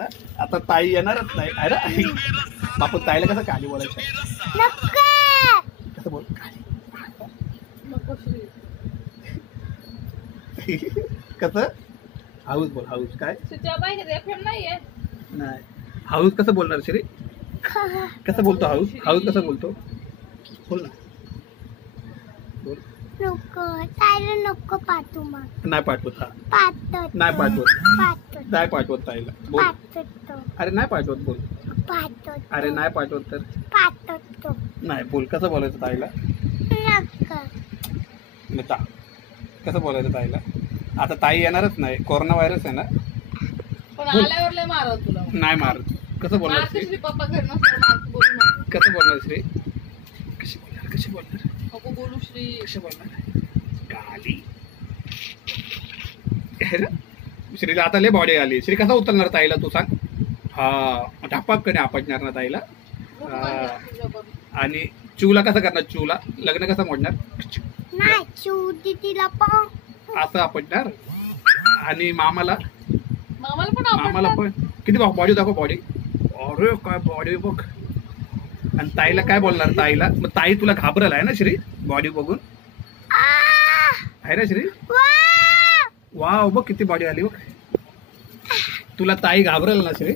ना. आता ताई येणारच नाही अरे. आपण ताईला कसं खाली बोलायचं कसं बोल कसं हाऊस बोल हाऊस काय नाही हाऊस कसं बोलणार श्री कसं बोलतो हाऊस हाऊस कसं बोलतो बोल ना बोल नको पाठवू मग नाही पाठवत हा पाठवतो नाही पाठवत नाही पाठवत ताईला बोल अरे नाही पाठवत बोल अरे नाही पाठवत तर पाठवतो नाही बोल कसं बोलायचं ताईला मिता कसं बोलायचं ताईला आता ताई येणारच नाही कोरोना व्हायरस आहे ना पण आल्यावर लय मारत तुला नाही मारत कसं बोलणार श्री श्री पप्पा घरी नसतो बोलू नको कसं बोलणार श्री कशी बोलणार नको बोलू श्री कशी बोलणार गाली श्रीला आता लय बॉडी आली श्री कसा उचलणार ताईला तू सांग हा ढापाकडे आपटणार ना ताईला आणि चूला कसं करणार चूला लग्न कसं मोडणार नाही चूला पण असं आपटणार आणि मामाला मामाला पण किती बॉडी दाखव बॉडी अरे काय बॉडी बघ आणि ताईला काय बोलणार ताईला मग ताई तुला घाबरल आहे ना श्री बॉडी बघून आहे ना श्री वाव बघ किती बॉडी आली बघ तुला ताई घाबरल ना श्री